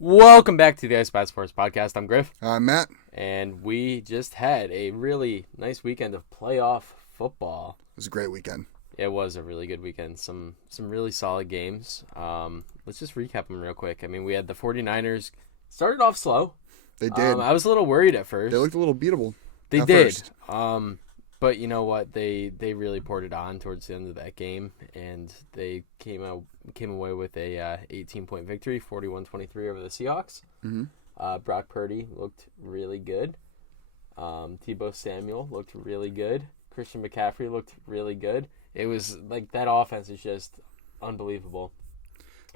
Welcome back to the Ice Bat Sports Podcast. I'm Griff, I'm Matt. and we just had a really nice weekend of playoff football. It was a great weekend. It was a really good weekend. Some really solid games. Let's just recap them real quick. I mean, we had the 49ers started off slow. They did. I was a little worried at first. They looked a little beatable. They at did. First. But you know what? They really poured it on towards the end of that game, and they came away with a 18-point victory, 41-23 over the Seahawks. Mm-hmm. Brock Purdy looked really good. Tebow Samuel looked really good. Christian McCaffrey looked really good. It was like that offense is just unbelievable.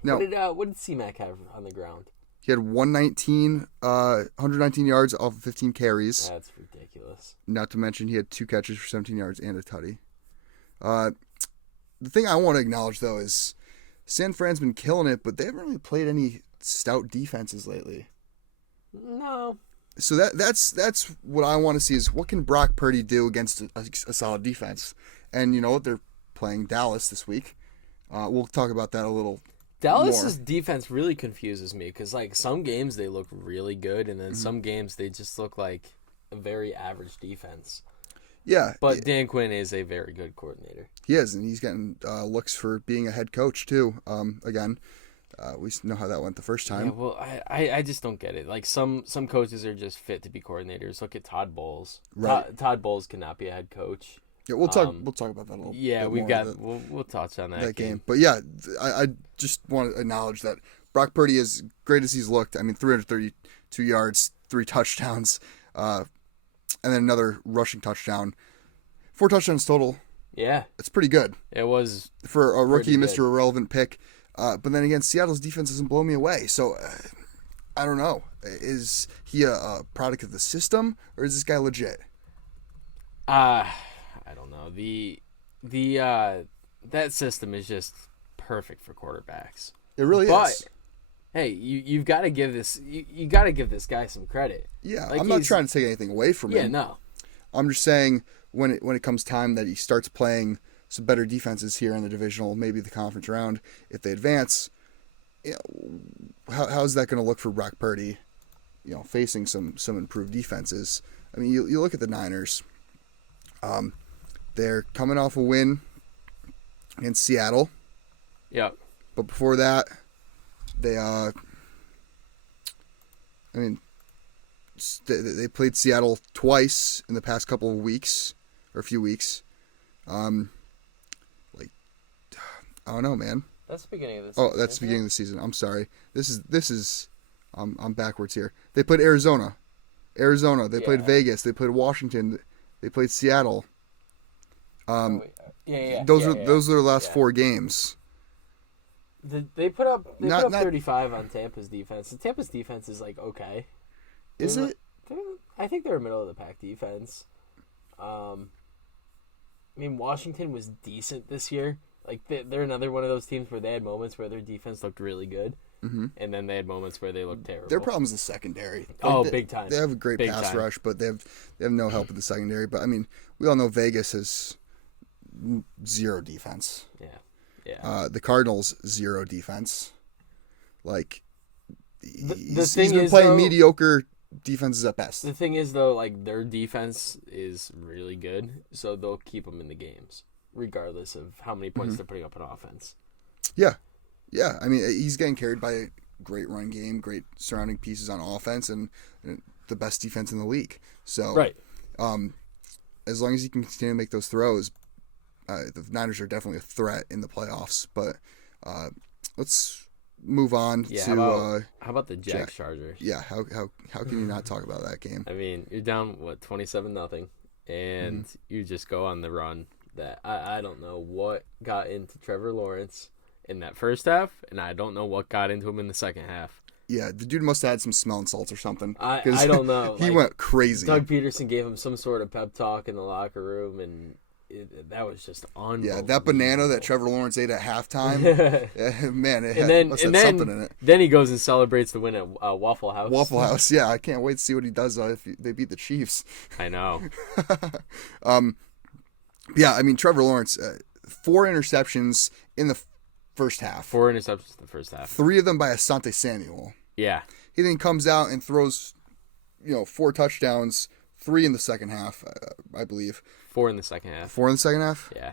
Now, What did C-Mac have on the ground? he had 119 yards off of 15 carries. That's ridiculous. Not to mention he had 2 catches for 17 yards and a tutty. The thing I want to acknowledge, though, is San Fran's been killing it, but they haven't really played any stout defenses lately. No. So that's what I want to see is what can Brock Purdy do against a solid defense? And you know what? They're playing Dallas this week. We'll talk about that a little Dallas's more. defense really confuses me because, like, some games they look really good, and then some games they just look like a very average defense. Yeah. But Dan Quinn is a very good coordinator. He is, and he's getting looks for being a head coach, too. Again, we know how that went the first time. Yeah, well, I just don't get it. Like, some coaches are just fit to be coordinators. Look at Todd Bowles. Right. Todd Bowles cannot be a head coach. Yeah, we'll talk about that a little Yeah, bit we've more got we'll touch on that game. But yeah, I just want to acknowledge that Brock Purdy, as great as he's looked, I mean, 332 yards, 3 touchdowns, and then another rushing touchdown. 4 touchdowns total. Yeah. It's pretty good. It was for a rookie, good. Mr. Irrelevant pick. But then again, Seattle's defense doesn't blow me away. So I don't know. Is he a product of the system, or is this guy legit? I don't know. That system is just perfect for quarterbacks. It really is. Hey, you've got to give this you got to give this guy some credit. Yeah, like I'm not trying to take anything away from him. Yeah, no. I'm just saying when it comes time that he starts playing some better defenses here in the divisional, maybe the conference round, if they advance, you know, how's that going to look for Brock Purdy? You know, facing some improved defenses. I mean, you look at the Niners. They're coming off a win in Seattle. Yep. But before that, they they played Seattle twice in the past couple of weeks or a few weeks. I don't know, man. That's the beginning of the season. Oh, that's the beginning of the season. I'm sorry. This is I'm backwards here. They played Arizona. They played Vegas. They played Washington. They played Seattle. Those are the last 4 games. They put up 35 on Tampa's defense. And Tampa's defense is like okay. Is it? I think they're a middle of the pack defense. I mean, Washington was decent this year. Like they're another one of those teams where they had moments where their defense looked really good, and then they had moments where they looked terrible. Their problem is the secondary. Big time. They have a great pass rush, but they have no help with the secondary. But I mean, we all know Vegas has 0 defense. Yeah. The Cardinals 0 defense. Like he's thing been is, playing though, mediocre defenses at best. The thing is, though, like their defense is really good, so they'll keep them in the games, regardless of how many points they're putting up on offense. Yeah. I mean, he's getting carried by a great run game, great surrounding pieces on offense, and the best defense in the league. So, right. As long as he can continue to make those throws, the Niners are definitely a threat in the playoffs. But let's move on to how about the Jags Chargers? Yeah, how can you not talk about that game? I mean, you're down 27-0, and you just go on the run. That I don't know what got into Trevor Lawrence in that first half, and I don't know what got into him in the second half. Yeah, the dude must have had some smelling salts or something. I don't know. He went crazy. Doug Peterson gave him some sort of pep talk in the locker room, and that was just unbelievable. Yeah, that banana that Trevor Lawrence ate at halftime, man, must have something in it. Then he goes and celebrates the win at Waffle House. Waffle House, yeah. I can't wait to see what he does if they beat the Chiefs. I know. Yeah, I mean, Trevor Lawrence, 4 interceptions in the first half. 4 interceptions in the first half. 3 of them by Asante Samuel. Yeah. He then comes out and throws, 4 touchdowns, 3 in the second half, I believe. 4 in the second half. 4 in the second half? Yeah.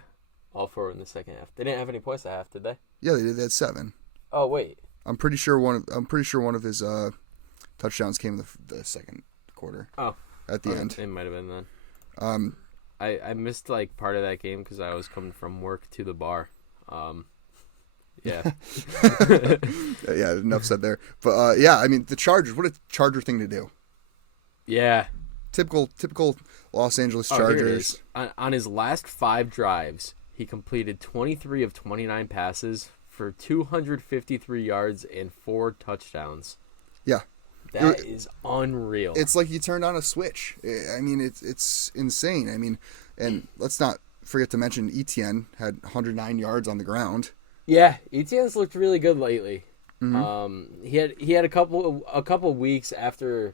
All 4 in the second half. They didn't have any points at half, did they? Yeah, they did. They had 7. Oh, wait. I'm pretty sure one of his touchdowns came in the second quarter. Oh. At the end. It might have been then. I missed part of that game because I was coming from work to the bar. Yeah. Yeah, enough said there. But the Chargers, what a Charger thing to do. Yeah. Typical Los Angeles Here it Chargers. is. On his last 5 drives, he completed 23 of 29 passes for 253 yards and 4 touchdowns. Yeah. That is unreal. It's like you turned on a switch. I mean, it's insane. I mean, and let's not forget to mention Etienne had 109 yards on the ground. Yeah, Etienne's looked really good lately. Mm-hmm. He had a couple weeks after,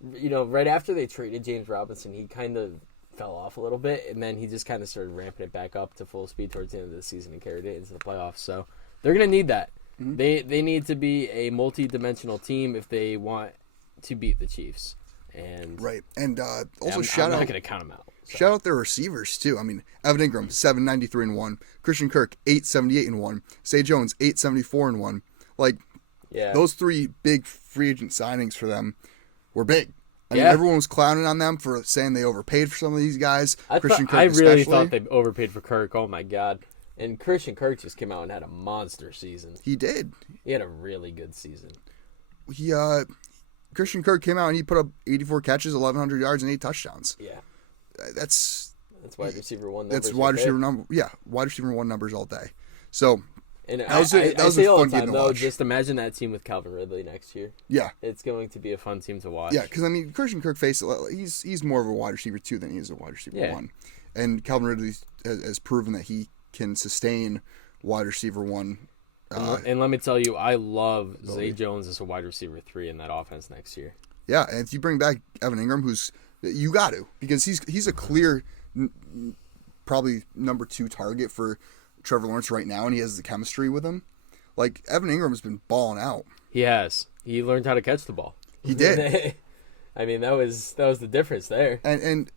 right after they traded James Robinson, he kind of fell off a little bit, and then he just kind of started ramping it back up to full speed towards the end of the season and carried it into the playoffs. So they're gonna need that. Mm-hmm. They need to be a multi-dimensional team if they want to beat the Chiefs. And right, and also I'm not gonna count them out. So. Shout out their receivers too. I mean, Evan Ingram 793-1, Christian Kirk 878-1, Zay Jones 874-1. Yeah, those 3 big free agent signings for them were big. I mean, everyone was clowning on them for saying they overpaid for some of these guys. I really thought they overpaid for Kirk. Oh my God! And Christian Kirk just came out and had a monster season. He did. He had a really good season. Christian Kirk came out and he put up 84 catches, 1,100 yards, and 8 touchdowns. Yeah. That's wide receiver 1 numbers. That's wide receiver number. Yeah, wide receiver 1 numbers all day. So and that was a fun game to watch. Just imagine that team with Calvin Ridley next year. Yeah, it's going to be a fun team to watch. Yeah, because Christian Kirk he's more of a wide receiver 2 than he is a wide receiver 1, and Calvin Ridley has proven that he can sustain wide receiver 1. And let me tell you, I love Zay Jones as a wide receiver 3 in that offense next year. Yeah, and if you bring back Evan Ingram, you got to, because he's a clear, probably number 2 target for Trevor Lawrence right now, and he has the chemistry with him. Evan Ingram's been balling out. He has. He learned how to catch the ball. He did. I mean, that was the difference there. And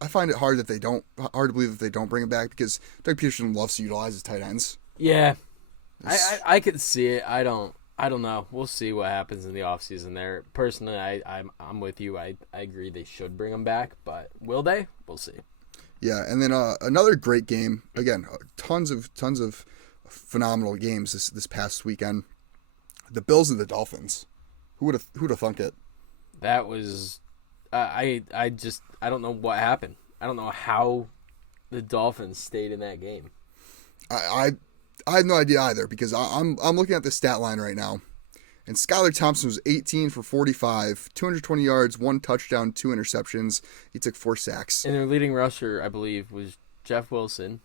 I find it hard to believe that they don't bring him back, because Doug Peterson loves to utilize his tight ends. Yeah, I could see it. I don't know. We'll see what happens in the offseason there. Personally, I'm with you. I agree they should bring him back, but will they? We'll see. Yeah, and then another great game. Again, tons of phenomenal games this past weekend. The Bills and the Dolphins. Who'd have thunk it? That was I don't know what happened. I don't know how the Dolphins stayed in that game. I have no idea either, because I'm looking at the stat line right now, and Skylar Thompson was 18 for 45, 220 yards, 1 touchdown, 2 interceptions. He took 4 sacks. And their leading rusher, I believe, was Jeff Wilson,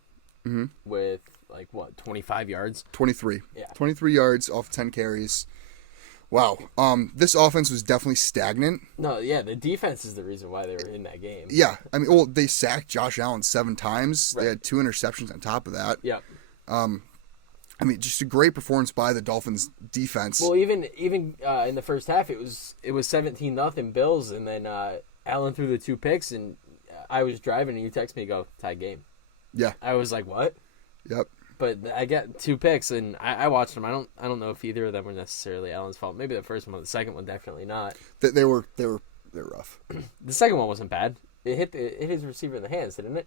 with 25 yards. 23. Yeah. 23 yards off 10 carries. Wow. This offense was definitely stagnant. No, yeah, the defense is the reason why they were in that game. Yeah, I mean, they sacked Josh Allen 7 times. Right. They had 2 interceptions on top of that. Yeah. I mean, just a great performance by the Dolphins defense. Well, even in the first half, it was 17-0 Bills, and then Allen threw the 2 picks, and I was driving, and you text me, go tie game. Yeah. I was like, what? Yep. But I got 2 picks, and I watched them. I don't know if either of them were necessarily Allen's fault. Maybe the first one, the second one definitely not. They were rough. The second one wasn't bad. It hit his receiver in the hands, didn't it?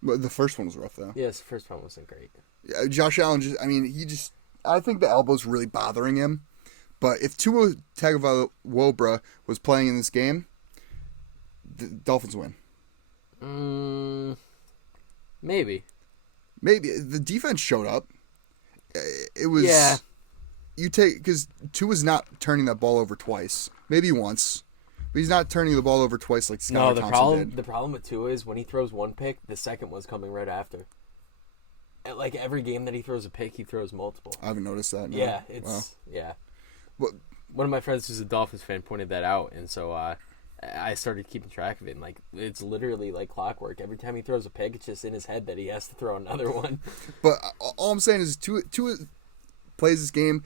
But the first one was rough, though. Yes, the first one wasn't great. Yeah, Josh Allen I think the elbow's really bothering him. But if Tua Tagovailoa was playing in this game, the Dolphins win. Maybe. The defense showed up. It was because Tua's not turning that ball over twice, maybe once, but he's not turning the ball over twice like Skylar Thompson did. The problem with Tua is when he throws 1 pick, the second one's coming right after. Every game that he throws a pick, he throws multiple. I haven't noticed that. No. Yeah, Wow. Well, one of my friends who's a Dolphins fan pointed that out, and so I started keeping track of it. And it's literally like clockwork. Every time he throws a pick, it's just in his head that he has to throw another one. But all I'm saying is Tua plays this game,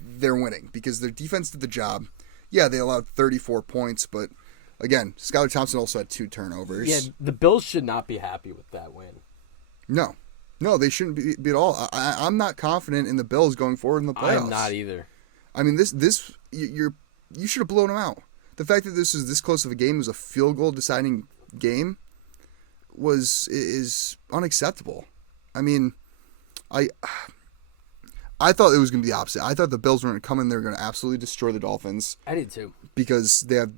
they're winning because their defense did the job. Yeah, they allowed 34 points, but again, Skylar Thompson also had 2 turnovers. Yeah, the Bills should not be happy with that win. No, they shouldn't be at all. I'm not confident in the Bills going forward in the playoffs. I'm not either. I mean, you should have blown them out. The fact that this is this close of a game, was a field goal deciding game, is unacceptable. I mean, I thought it was going to be the opposite. I thought the Bills were going to come in, they were going to absolutely destroy the Dolphins. I did too. Because they have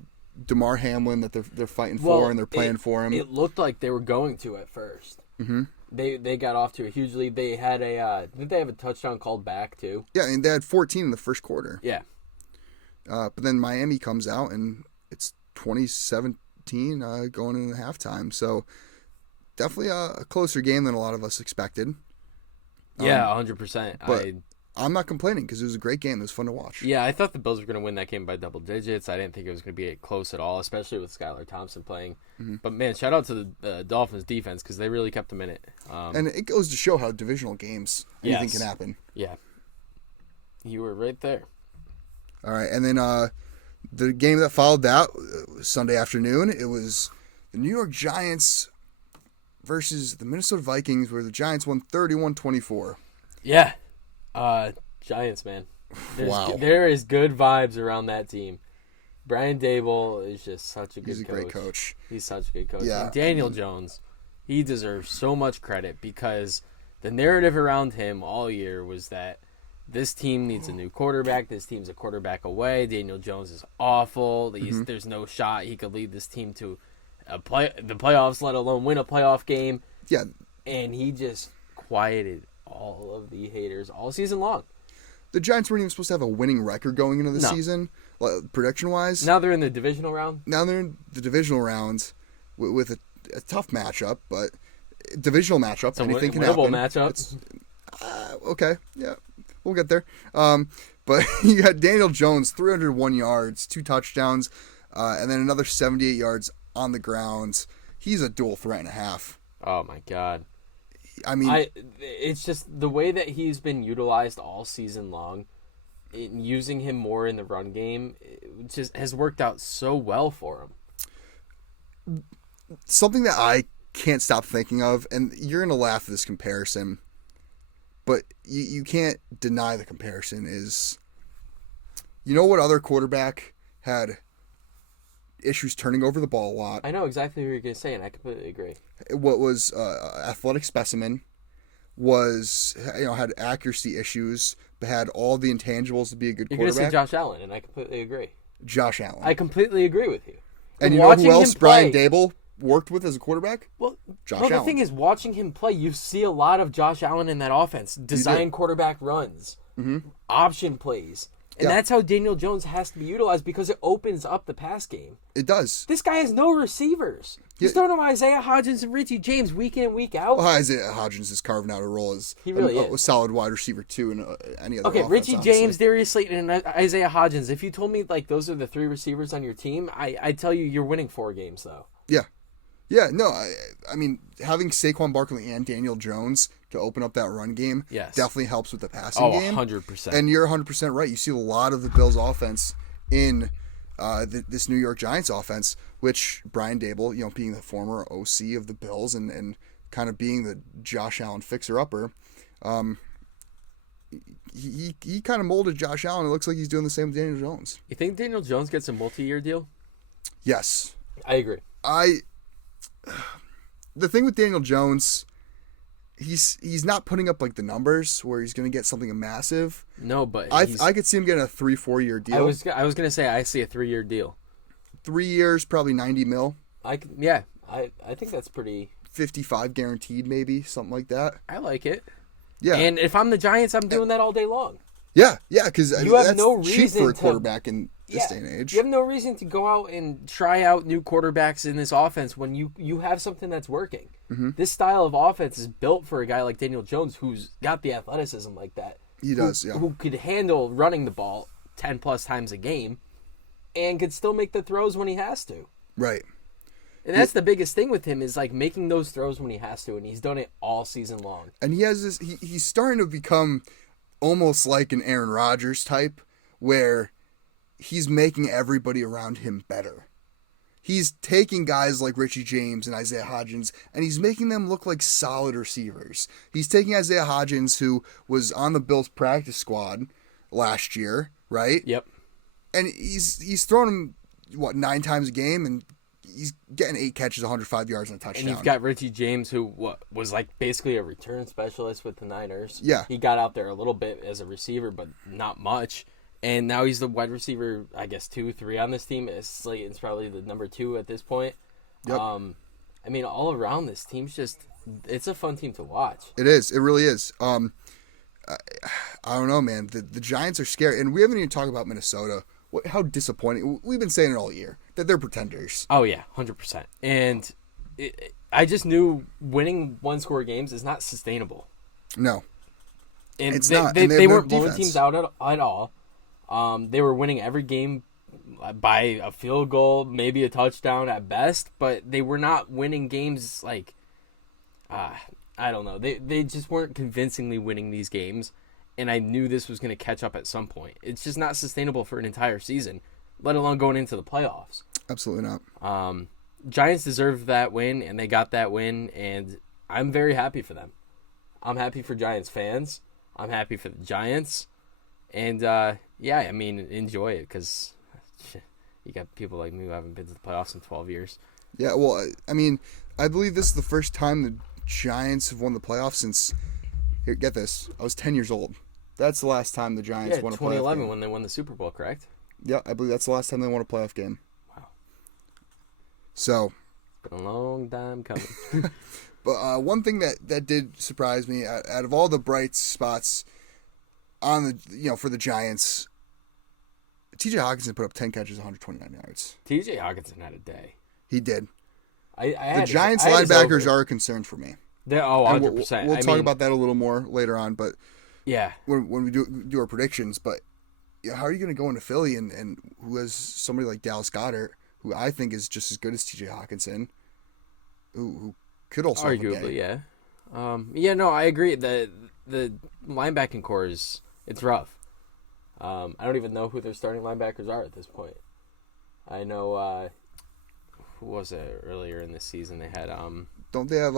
DeMar Hamlin that they're fighting for and they're playing for him. It looked like they were going to at first. Mm-hmm. They got off to a huge lead. They had didn't they have a touchdown called back too? Yeah, and they had 14 in the first quarter. Yeah. But then Miami comes out and it's 2017 going into halftime. So definitely a closer game than a lot of us expected. Yeah, 100%. But I'm not complaining because it was a great game. It was fun to watch. Yeah, I thought the Bills were going to win that game by double digits. I didn't think it was going to be close at all, especially with Skylar Thompson playing. Mm-hmm. But, man, shout out to the Dolphins defense because they really kept them in it. And it goes to show how divisional games, anything can happen. Yeah. You were right there. All right, and then the game that followed that, Sunday afternoon, it was the New York Giants versus the Minnesota Vikings, where the Giants won 31-24. Yeah. Giants, man. Wow. There is good vibes around that team. Brian Dable is just such a good coach. He's a great coach. He's such a good coach. Yeah. And Daniel Jones, he deserves so much credit because the narrative around him all year was that this team needs a new quarterback. This team's a quarterback away. Daniel Jones is awful. There's no shot he could lead this team to the playoffs, let alone win a playoff game. Yeah. And he just quieted all of the haters all season long. The Giants weren't even supposed to have a winning record going into the season, prediction-wise. Now they're in the divisional round. Now they're in the divisional round with a tough matchup, but divisional matchup, anything can happen. Matchup. Okay, yeah, we'll get there. But you got Daniel Jones, 301 yards, 2 touchdowns, and then another 78 yards on the ground. He's a dual threat and a half. Oh my God. I mean, it's just the way that he's been utilized all season long, using him more in the run game, it just has worked out so well for him. Something that I can't stop thinking of, and you're going to laugh at this comparison, but you can't deny the comparison, is, you know what other quarterback had issues turning over the ball a lot? I know exactly what you're going to say, and I completely agree. What was athletic specimen, was, had accuracy issues, but had all the intangibles to be a good quarterback. You're going to say Josh Allen, and I completely agree. Josh Allen. I completely agree with you. And you know who else Brian Dable worked with as a quarterback? Well, Josh Allen. The thing is, watching him play, you see a lot of Josh Allen in that offense. Design quarterback runs, option plays. And that's how Daniel Jones has to be utilized because it opens up the pass game. It does. This guy has no receivers. He's throwing him Isaiah Hodgins and Richie James week in and week out. Well, Isaiah Hodgins is carving out a role as a solid wide receiver too in any other offense. Richie honestly. James, Darius Slayton, and Isaiah Hodgins. If you told me those are the 3 receivers on your team, I'd tell you you're winning 4 games though. Yeah. Yeah, no, I mean, having Saquon Barkley and Daniel Jones to open up that run game definitely helps with the passing game. 100%. And you're 100% right. You see a lot of the Bills' offense in this New York Giants offense, which Brian Dable, being the former OC of the Bills and kind of being the Josh Allen fixer-upper, he kind of molded Josh Allen. It looks like he's doing the same with Daniel Jones. You think Daniel Jones gets a multi-year deal? Yes. I agree. The thing with Daniel Jones, he's not putting up the numbers where he's going to get something massive. No, but I could see him getting a 3-4 year deal. I was going to say I see a 3-year deal. 3 years, probably $90 million. I think that's pretty. 55 guaranteed, maybe something like that. I like it. Yeah, and if I'm the Giants, I'm doing that all day long. Yeah, because you have that's no reason cheap for a quarterback in this day and age. You have no reason to go out and try out new quarterbacks in this offense when you have something that's working. Mm-hmm. This style of offense is built for a guy like Daniel Jones, who's got the athleticism like that. He does, yeah. Who could handle running the ball 10 plus times a game, and could still make the throws when he has to. Right. And that's the biggest thing with him is making those throws when he has to, and he's done it all season long. And he has this. He's starting to become almost like an Aaron Rodgers type, where he's making everybody around him better. He's taking guys like Richie James and Isaiah Hodgins, and he's making them look like solid receivers. He's taking Isaiah Hodgins, who was on the Bills practice squad last year, right? Yep. And he's throwing him, 9 times a game, and he's getting 8 catches, 105 yards, and a touchdown. And you've got Richie James, who was like basically a return specialist with the Niners. Yeah. He got out there a little bit as a receiver, but not much. And now he's the wide receiver, I guess, 2, 3 on this team. Slayton's probably the number 2 at this point. Yep. I mean, all around this team's it's a fun team to watch. It is. It really is. I don't know, man. The Giants are scary. And we haven't even talked about Minnesota. How disappointing. We've been saying it all year, that they're pretenders. Oh, yeah, 100%. And I just knew winning one-score games is not sustainable. No. And it's not. They And they have no weren't blowing defense. teams out at all. They were winning every game by a field goal, maybe a touchdown at best, but they were not winning games like, I don't know. They just weren't convincingly winning these games, and I knew this was going to catch up at some point. It's just not sustainable for an entire season, let alone going into the playoffs. Absolutely not. Giants deserve that win, and they got that win, and I'm very happy for them. I'm happy for Giants fans. I'm happy for the Giants. And, yeah, I mean, enjoy it because you got people like me who haven't been to the playoffs in 12 years. Yeah, well, I mean, I believe this is the first time the Giants have won the playoffs since, here, get this, I was 10 years old. That's the last time the Giants won a playoff game. 2011 when they won the Super Bowl, correct? Yeah, I believe that's the last time they won a playoff game. Wow. So. It's been a long time coming. But one thing that did surprise me, out of all the bright spots on the for the Giants, T.J. Hawkinson put up 10 catches, 129 yards. T.J. Hawkinson had a day. He did. The Giants linebackers are a concern for me. 100%. We'll talk about that a little more later on, but yeah, when we do our predictions. But how are you going to go into Philly and who has somebody like Dallas Goedert, who I think is just as good as T.J. Hawkinson, who could also arguably, yeah. No, I agree. The linebacking core it's rough. I don't even know who their starting linebackers are at this point. I know who was it earlier in this season? They had Don't they have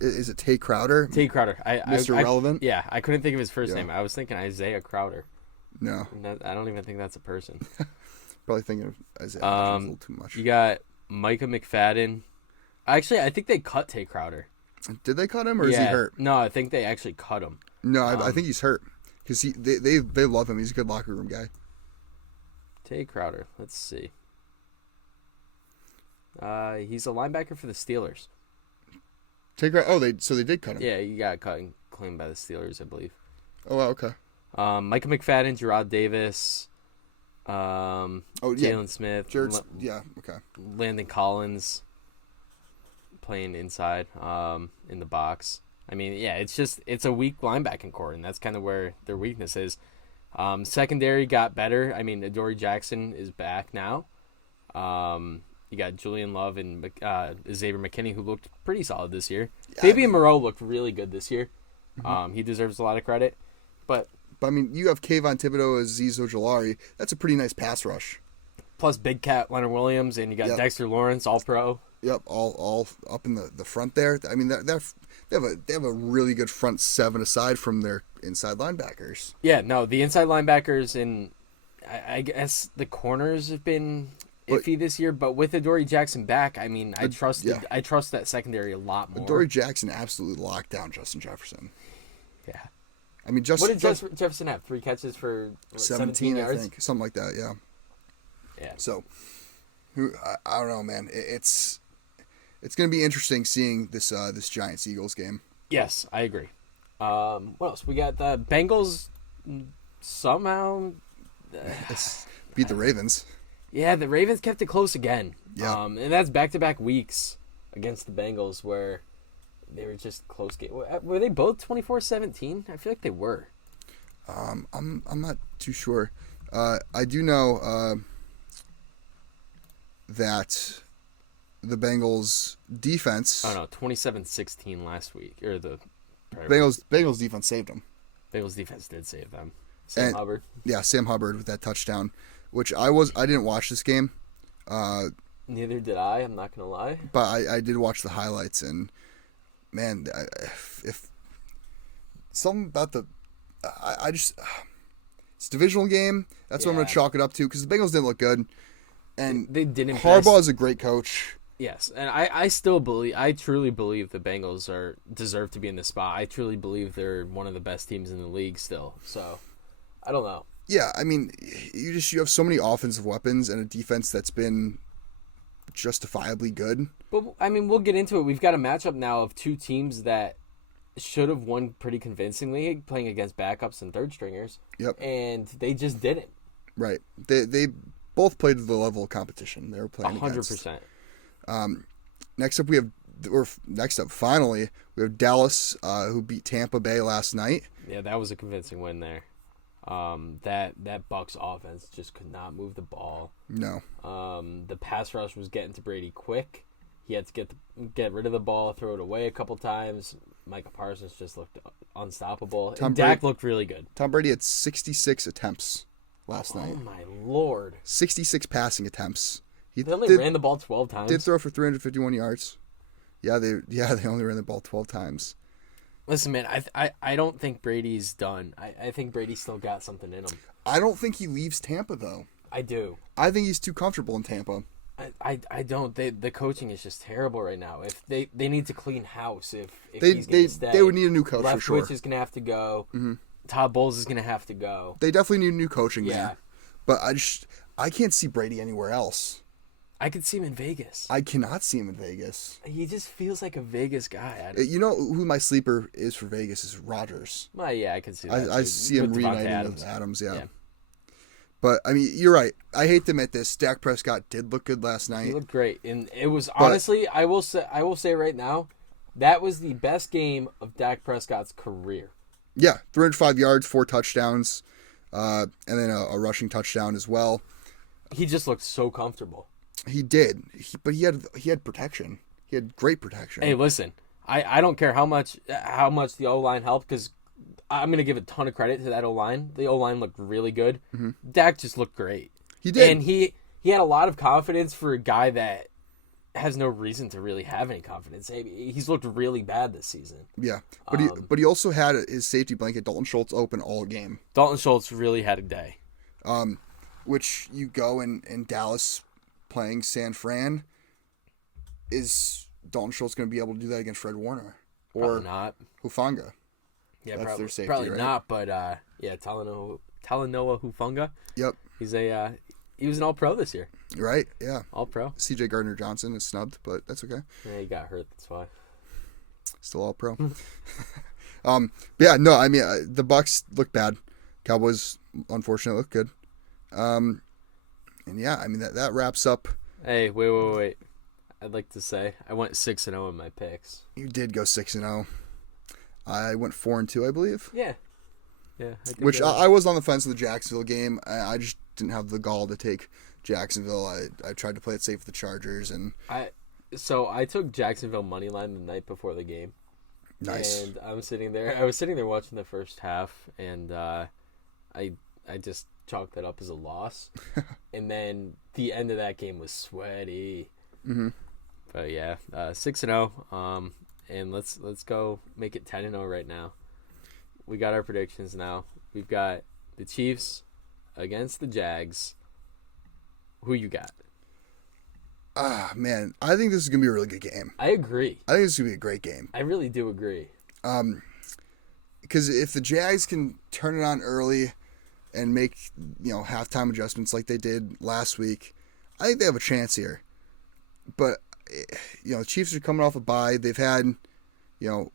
is it Tay Crowder? Tay Crowder, Mr. Relevant. Yeah, I couldn't think of his first name. I was thinking Isaiah Crowder. No, I don't even think that's a person. Probably thinking of Isaiah a little too much. You got Micah McFadden. Actually, I think they cut Tay Crowder. Did they cut him or is he hurt? No, I think they actually cut him. No, I think he's hurt because they love him. He's a good locker room guy. Tay Crowder. Let's see. He's a linebacker for the Steelers. Tay Crowder. So they did cut him. Yeah, he got cut and claimed by the Steelers, I believe. Oh, wow, okay. Micah McFadden, Gerard Davis, Jalen Smith, okay. Landon Collins playing inside in the box. I mean, yeah, it's a weak linebacking core, and that's kind of where their weakness is. Secondary got better. I mean, Adoree Jackson is back now. You got Julian Love and Xavier McKinney, who looked pretty solid this year. Yeah, Fabian Moreau looked really good this year. He deserves a lot of credit. But I mean, you have Kayvon Thibodeau, Azeez Ojulari. That's a pretty nice pass rush. Plus Big Cat Leonard Williams, and you got Dexter Lawrence, all pro. Yep, all up in the front there. I mean, they have a really good front seven aside from their inside linebackers. Yeah, no, the inside linebackers and I guess the corners have been iffy this year, but with Adoree Jackson back, I mean, I trust that secondary a lot more. Adoree Jackson absolutely locked down Justin Jefferson. Yeah. I mean, what did Jefferson have? 3 catches for 17 yards? I think. Something like that, yeah. Yeah. So, I don't know, man. It's going to be interesting seeing this Giants-Eagles game. Yes, I agree. What else? We got the Bengals somehow beat the Ravens. Yeah, the Ravens kept it close again. Yeah. And that's back-to-back weeks against the Bengals where they were just close game. Were they both 24-17? I feel like they were. I'm not too sure. I do know that the Bengals defense. Oh no, 27-16 last week or the Bengals defense saved them. Bengals defense did save them. Sam Hubbard. Yeah, Sam Hubbard with that touchdown, which I didn't watch this game. Neither did I. I'm not gonna lie. But I did watch the highlights, and man, if something about I just it's a divisional game. That's what I'm gonna chalk it up to because the Bengals didn't look good, and they didn't. Harbaugh is a great coach. Yes, and I truly believe the Bengals deserve to be in this spot. I truly believe they're one of the best teams in the league still. So, I don't know. Yeah, I mean, you have so many offensive weapons and a defense that's been justifiably good. But I mean, we'll get into it. We've got a matchup now of two teams that should have won pretty convincingly, playing against backups and third stringers. Yep. And they just didn't. Right. They both played to the level of competition they were playing 100%. Finally, we have Dallas, who beat Tampa Bay last night. Yeah, that was a convincing win there. That Bucs offense just could not move the ball. No. The pass rush was getting to Brady quick. He had to get rid of the ball, throw it away a couple times. Micah Parsons just looked unstoppable. And Dak looked really good. Tom Brady had 66 attempts last night. Oh my Lord. 66 passing attempts. They only ran the ball 12 times. Did throw for 351 yards. Yeah, they only ran the ball 12 times. Listen, man, I don't think Brady's done. I think Brady's still got something in him. I don't think he leaves Tampa, though. I do. I think he's too comfortable in Tampa. I don't. The coaching is just terrible right now. If they need to clean house. If he's they gonna stay, they would need a new coach for sure. Leftwich is gonna have to go. Mm-hmm. Todd Bowles is gonna have to go. They definitely need new coaching Yeah. there. But I can't see Brady anywhere else. I could see him in Vegas. I cannot see him in Vegas. He just feels like a Vegas guy. You know who my sleeper is for Vegas is Rodgers. Well, yeah, I can see that. I see him reuniting Adams. with Adams, yeah. But, I mean, you're right. I hate to admit this. Dak Prescott did look good last night. He looked great. And it was, honestly, I will say right now, that was the best game of Dak Prescott's career. Yeah, 305 yards, 4 touchdowns, and then a rushing touchdown as well. He just looked so comfortable. He did. But he had protection. He had great protection. Hey, listen, I don't care how much the O-line helped, because I'm going to give a ton of credit to that O-line. The O-line looked really good. Mm-hmm. Dak just looked great. He did. And he had a lot of confidence for a guy that has no reason to really have any confidence. He's looked really bad this season. Yeah, but he also had his safety blanket, Dalton Schultz, open all game. Dalton Schultz really had a day. Which you go in Dallas playing San Fran, is Dalton Schultz going to be able to do that against Fred Warner? Or probably not. Hufanga? Yeah, that's their safety, probably right? not, but yeah, Talanoa Hufanga. Yep. He was an All-Pro this year. Right, yeah. All-Pro. C.J. Gardner-Johnson is snubbed, but that's okay. Yeah, he got hurt, that's why. Still All-Pro. Yeah, no, I mean, the Bucs look bad. Cowboys, unfortunately, look good. And yeah, I mean, that wraps up. Hey, wait. I'd like to say I went 6-0 in my picks. You did go 6-0. I went 4-2, I believe. Yeah. Which I was on the fence of the Jacksonville game. I just didn't have the gall to take Jacksonville. I tried to play it safe with the Chargers, and I took Jacksonville money line the night before the game. Nice. And I was sitting there watching the first half, and I just chalked that up as a loss. And then the end of that game was sweaty. Mm-hmm. But yeah, 6-0. And let's go make it 10-0 right now. We got our predictions now. We've got the Chiefs against the Jags. Who you got? Man, I think this is going to be a really good game. I agree. I think this is going to be a great game. I really do agree. Because if the Jags can turn it on early and make, halftime adjustments like they did last week, I think they have a chance here. But, the Chiefs are coming off a bye. They've had, a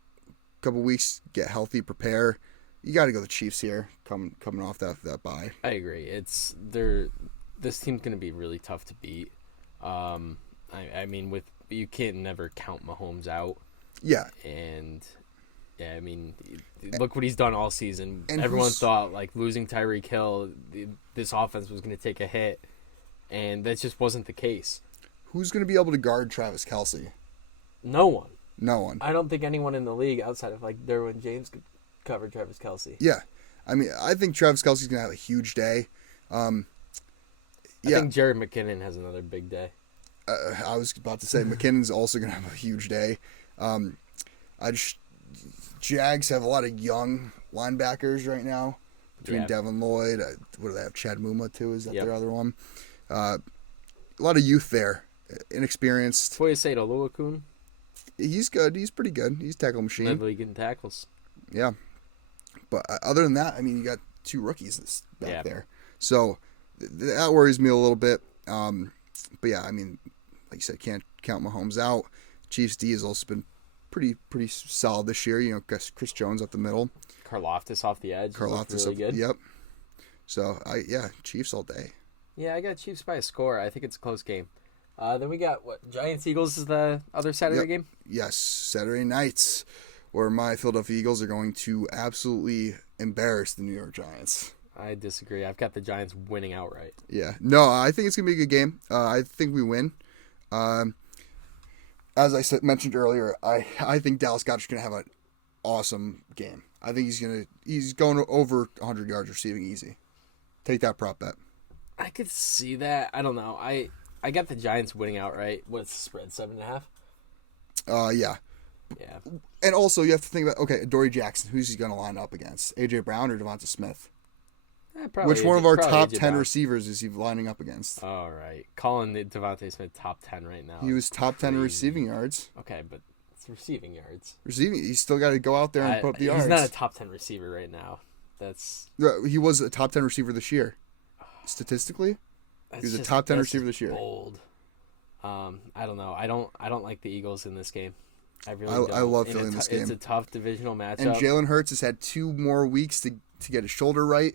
couple weeks, get healthy, prepare. You got to go the Chiefs here, coming off that bye. I agree. This team's going to be really tough to beat. I mean, you can't never count Mahomes out. Yeah. And yeah, I mean, look what he's done all season. And everyone thought like losing Tyreek Hill, this offense was going to take a hit, and that just wasn't the case. Who's going to be able to guard Travis Kelce? No one. No one. I don't think anyone in the league outside of like Derwin James could cover Travis Kelce. Yeah. I mean, I think Travis Kelce's going to have a huge day. I think Jared McKinnon has another big day. I was about to say McKinnon's also going to have a huge day. Jags have a lot of young linebackers right now between Devin Lloyd. What do they have? Chad Muma, too? Is that their other one? A lot of youth there. Inexperienced. Foyesade Oluokun. He's good. He's pretty good. He's a tackle machine. Led the league in tackles. Yeah. But other than that, I mean, you got 2 rookies back there. So that worries me a little bit. But yeah, I mean, like you said, can't count Mahomes out. Chiefs D has also been pretty solid this year. You know, Chris Jones up the middle. Karlaftis off the edge. Karlaftis really good. Yep. So Chiefs all day. Yeah, I got Chiefs by a score. I think it's a close game. Then we got Giants Eagles is the other Saturday game. Yes, Saturday nights, where my Philadelphia Eagles are going to absolutely embarrass the New York Giants. I disagree. I've got the Giants winning outright. Yeah, no, I think it's gonna be a good game. I think we win. As I mentioned earlier, I think Dallas Goedert's gonna have an awesome game. I think he's going over 100 yards receiving easy. Take that prop bet. I could see that. I don't know. I got the Giants winning outright. What's the spread? 7.5? Yeah. Yeah. And also, you have to think about, okay, Dory Jackson, who's he going to line up against? A.J. Brown or Devonta Smith? Which one of our top 10 receivers is he lining up against? All right. Calling Devonta Smith top 10 right now. He was top 10 in receiving yards. Okay, but it's receiving yards. He's still got to go out there and put up the yards. He's not a top 10 receiver right now. He was a top 10 receiver this year. Statistically? He was a top 10 receiver this year. Bold. I don't know. I don't like the Eagles in this game. I really don't. I love Philly in this game. It's a tough divisional matchup. And Jalen Hurts has had 2 more weeks to get his shoulder right.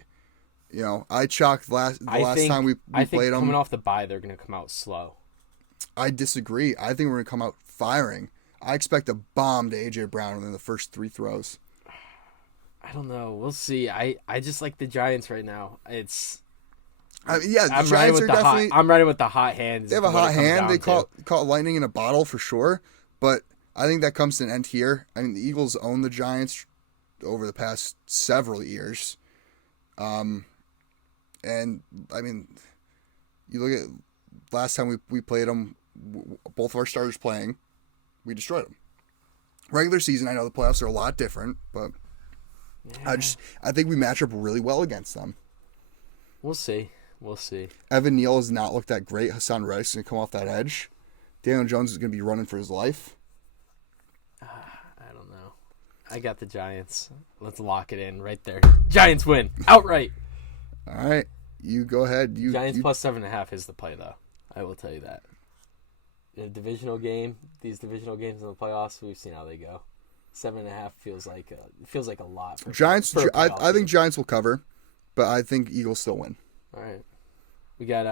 You know, I chalked the last time we played them. Coming off the bye, they're going to come out slow. I disagree. I think we're going to come out firing. I expect a bomb to A.J. Brown within the first 3 throws. I don't know. We'll see. I just like the Giants right now. The Giants are definitely... I'm riding with the hot hands. They have a hot hand. They caught lightning in a bottle for sure. But I think that comes to an end here. I mean, the Eagles own the Giants over the past several years. And, I mean, you look at last time we played them, both of our starters playing, we destroyed them. Regular season, I know the playoffs are a lot different, but I think we match up really well against them. We'll see. Evan Neal has not looked that great. Hassan Reddick's going to come off that edge. Daniel Jones is going to be running for his life. I don't know. I got the Giants. Let's lock it in right there. Giants win outright. All right, you go ahead. Giants plus 7.5 is the play, though. I will tell you that. In a divisional game, these divisional games in the playoffs, we've seen how they go. 7.5 feels like a lot. For Giants. For I think Giants will cover, but I think Eagles still win. All right, we got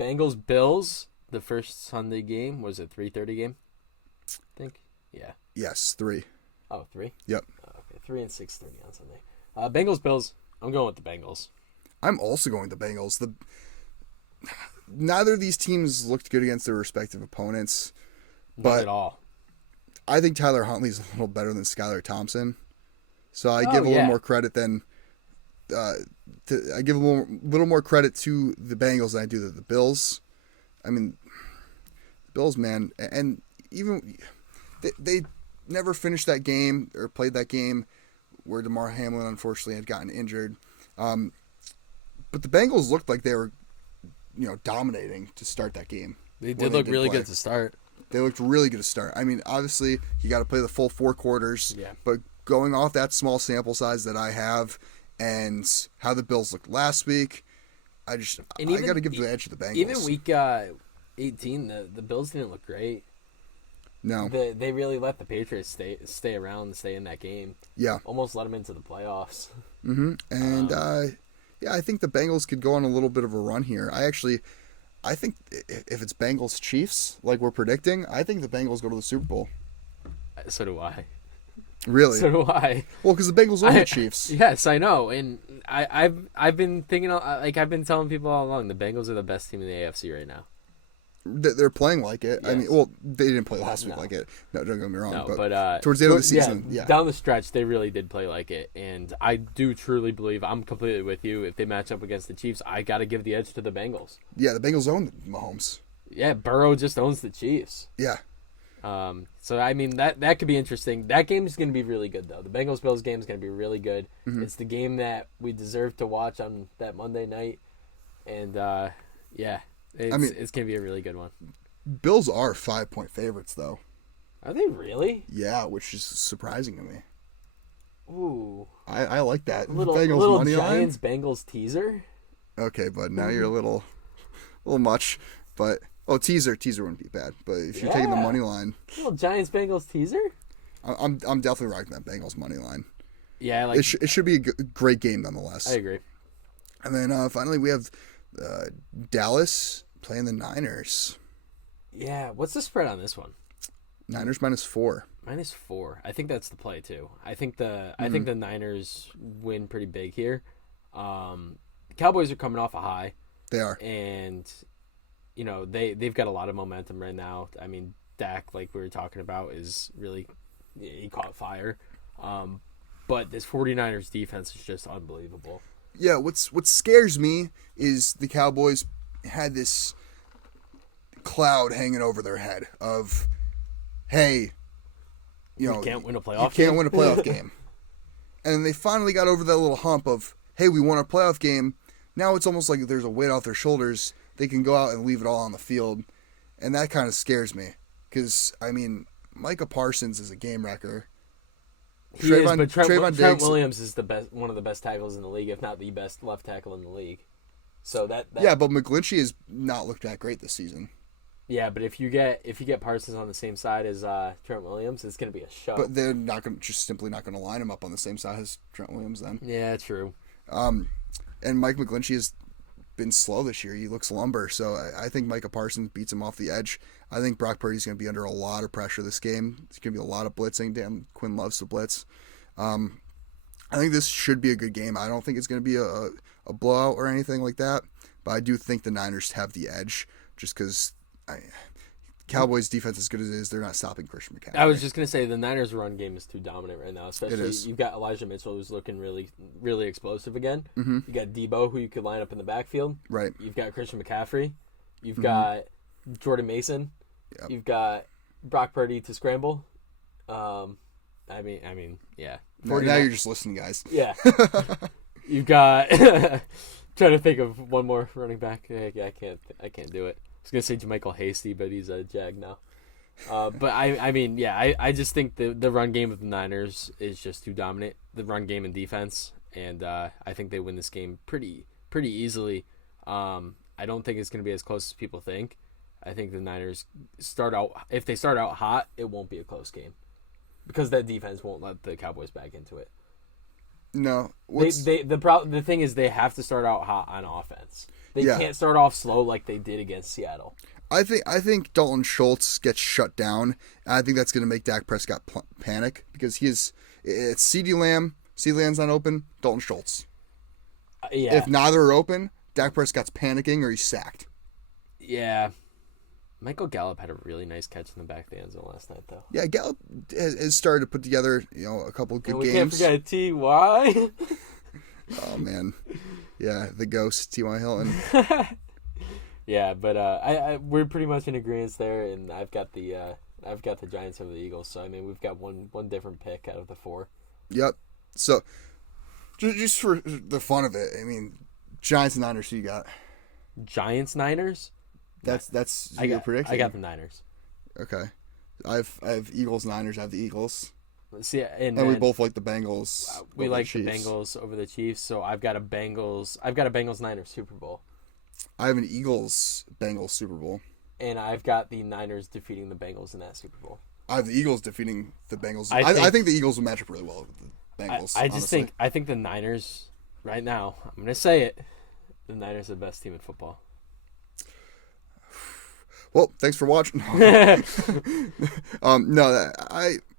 Bengals Bills. The first Sunday game was a 3:30 game. I think. Yeah. Yes, 3. Oh, 3. Yep. Okay, 3 and 6:30 on Sunday. Bengals Bills. I'm going with the Bengals. I'm also going with the Bengals. Neither of these teams looked good against their respective opponents. Not at all. I think Tyler Huntley's a little better than Skylar Thompson. So I give a little more credit than I give a little more credit to the Bengals than I do to the Bills. I mean, the Bills, man, and even they never finished that game or played that game where DeMar Hamlin unfortunately had gotten injured. But the Bengals looked like they were, dominating to start that game. They did look really good to start. They looked really good to start. I mean, obviously, you got to play the full 4 quarters. Yeah. But going off that small sample size that I have and how the Bills looked last week, I got to give the edge to the Bengals. Even week 18, the Bills didn't look great. No. They really let the Patriots stay around and stay in that game. Yeah. Almost let them into the playoffs. Mm-hmm. And, I think the Bengals could go on a little bit of a run here. I think if it's Bengals Chiefs, like we're predicting, I think the Bengals go to the Super Bowl. So do I. Really? So do I. Well, because the Bengals own the Chiefs. Yes, I know, and I've been thinking, I've been telling people all along, the Bengals are the best team in the AFC right now. They're playing like it. Yes. I mean, well, they didn't play last week No. like it. No, don't get me wrong. No, but towards the end of the season, down the stretch, they really did play like it. And I do truly believe, I'm completely with you, if they match up against the Chiefs, I got to give the edge to the Bengals. Yeah, the Bengals own Mahomes. Yeah, Burrow just owns the Chiefs. Yeah. So, I mean, that could be interesting. That game is going to be really good, though. The Bengals-Bills game is going to be really good. Mm-hmm. It's the game that we deserve to watch on that Monday night. And, it's going to be a really good one. Bills are 5-point favorites, though. Are they really? Yeah, which is surprising to me. Ooh. I like that. Little money Giants Bengals teaser. Okay, bud. Now you're a little much, but teaser wouldn't be bad. But if you're taking the money line, Little Giants Bengals teaser. I'm definitely rocking that Bengals money line. Yeah, it should be a great game nonetheless. I agree. And then finally we have Dallas playing the Niners. Yeah, what's the spread on this one? Niners -4. -4. I think that's the play too. I think the Niners win pretty big here. Cowboys are coming off a high. They are, and they've got a lot of momentum right now. I mean, Dak, like we were talking about, is really he caught fire. But this 49ers defense is just unbelievable. Yeah, what scares me is the Cowboys had this cloud hanging over their head of, hey, you can't win a playoff game. And then they finally got over that little hump of, hey, we won a playoff game. Now it's almost like there's a weight off their shoulders. They can go out and leave it all on the field. And that kind of scares me. Because, I mean, Micah Parsons is a game wrecker. Trent Williams is one of the best tackles in the league, if not the best left tackle in the league. So yeah, but McGlinchey has not looked that great this season. Yeah, but if you get Parsons on the same side as Trent Williams, it's going to be a show. But they're simply not going to line him up on the same side as Trent Williams then. Yeah, true. And Mike McGlinchey has been slow this year. He looks lumber, so I think Micah Parsons beats him off the edge. I think Brock Purdy's going to be under a lot of pressure this game. It's going to be a lot of blitzing. Dan Quinn loves to blitz. I think this should be a good game. I don't think it's going to be a blowout or anything like that, but I do think the Niners have the edge just because Cowboys' defense, as good as it is, they're not stopping Christian McCaffrey. I was just going to say the Niners' run game is too dominant right now, especially it is. You've got Elijah Mitchell, who's looking really, really explosive again. Mm-hmm. You got Debo, who you could line up in the backfield. Right. You've got Christian McCaffrey. You've got Jordan Mason. Yep. You've got Brock Purdy to scramble. Yeah. Now you're just listening, guys. Yeah. You've got trying to think of one more running back. I can't do it. I was gonna say JaMychal Hasty, but he's a Jag now. But I just think the run game of the Niners is just too dominant. The run game and defense, and I think they win this game pretty easily. I don't think it's gonna be as close as people think. I think the Niners if they start out hot, it won't be a close game because that defense won't let the Cowboys back into it. No, the thing is they have to start out hot on offense. They can't start off slow like they did against Seattle. I think Dalton Schultz gets shut down. I think that's going to make Dak Prescott panic because it's CeeDee Lamb. CeeDee Lamb's not open. Dalton Schultz. Yeah. If neither are open, Dak Prescott's panicking or he's sacked. Yeah. Michael Gallup had a really nice catch in the back of the end zone last night, though. Yeah, Gallup has started to put together, a couple of good games. Can't forget T.Y. Oh man, yeah, the ghost T.Y. Hilton. Yeah, but we're pretty much in agreement there, and I've got the Giants over the Eagles. So I mean, we've got one different pick out of the four. Yep. So just for the fun of it, I mean, Giants and Niners. Who you got? Giants Niners. That's your prediction. I got the Niners. Okay, I have Eagles Niners. I have the Eagles. See, and we both like the Bengals. We like the Bengals over the Chiefs. So I've got a Bengals Niners Super Bowl. I have an Eagles Bengals Super Bowl. And I've got the Niners defeating the Bengals in that Super Bowl. I have the Eagles defeating the Bengals. I think the Eagles will match up really well with the Bengals. I think the Niners right now. I'm gonna say it. The Niners are the best team in football. Well, thanks for watching. No,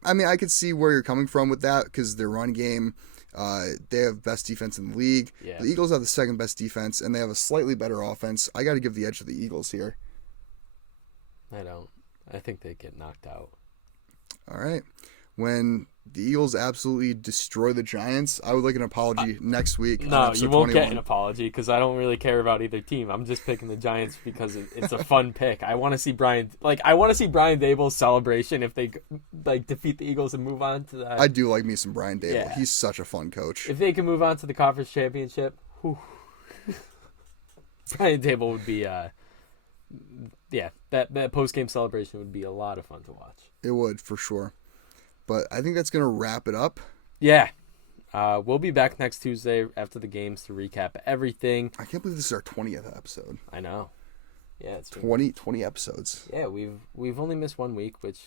I mean, I could see where you're coming from with that because their run game, they have best defense in the league. Yeah. The Eagles have the second best defense, and they have a slightly better offense. I got to give the edge to the Eagles here. I don't. I think they get knocked out. All right. When the Eagles absolutely destroy the Giants, I would like an apology next week. No, you won't 21. get an apology because I don't really care about either team. I'm just picking the Giants because it's a fun pick. I want to see Brian Daboll's celebration if they defeat the Eagles and move on to that. I do like me some Brian Dable. Yeah. He's such a fun coach. If they can move on to the conference championship, Brian Dable would be that post-game celebration would be a lot of fun to watch. It would, for sure. But I think that's going to wrap it up. Yeah. We'll be back next Tuesday after the games to recap everything. I can't believe this is our 20th episode. I know. Yeah, it's 20 episodes. Yeah, we've only missed 1 week, which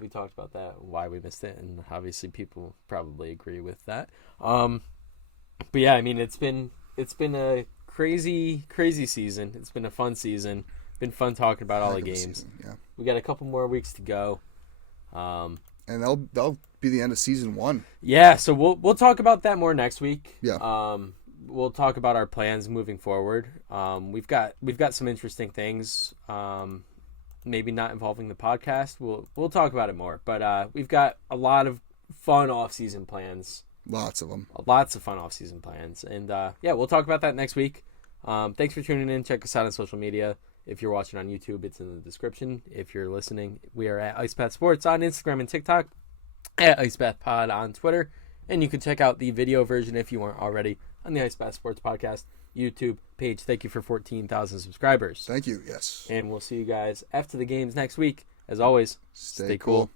we talked about that, why we missed it, and obviously people probably agree with that. But yeah, I mean, it's been a crazy season. It's been a fun season. Been fun talking about all the games. Season, yeah. We got a couple more weeks to go. And that'll be the end of season 1. Yeah, so we'll talk about that more next week. Yeah. We'll talk about our plans moving forward. We've got some interesting things. Maybe not involving the podcast. We'll talk about it more. But we've got a lot of fun off-season plans. Lots of them. Lots of fun off-season plans. And yeah, we'll talk about that next week. Thanks for tuning in. Check us out on social media. If you're watching on YouTube, it's in the description. If you're listening, we are at IcePath Sports on Instagram and TikTok, at IcePathPod on Twitter. And you can check out the video version if you aren't already on the IcePath Sports Podcast YouTube page. Thank you for 14,000 subscribers. Thank you, yes. And we'll see you guys after the games next week. As always, stay cool.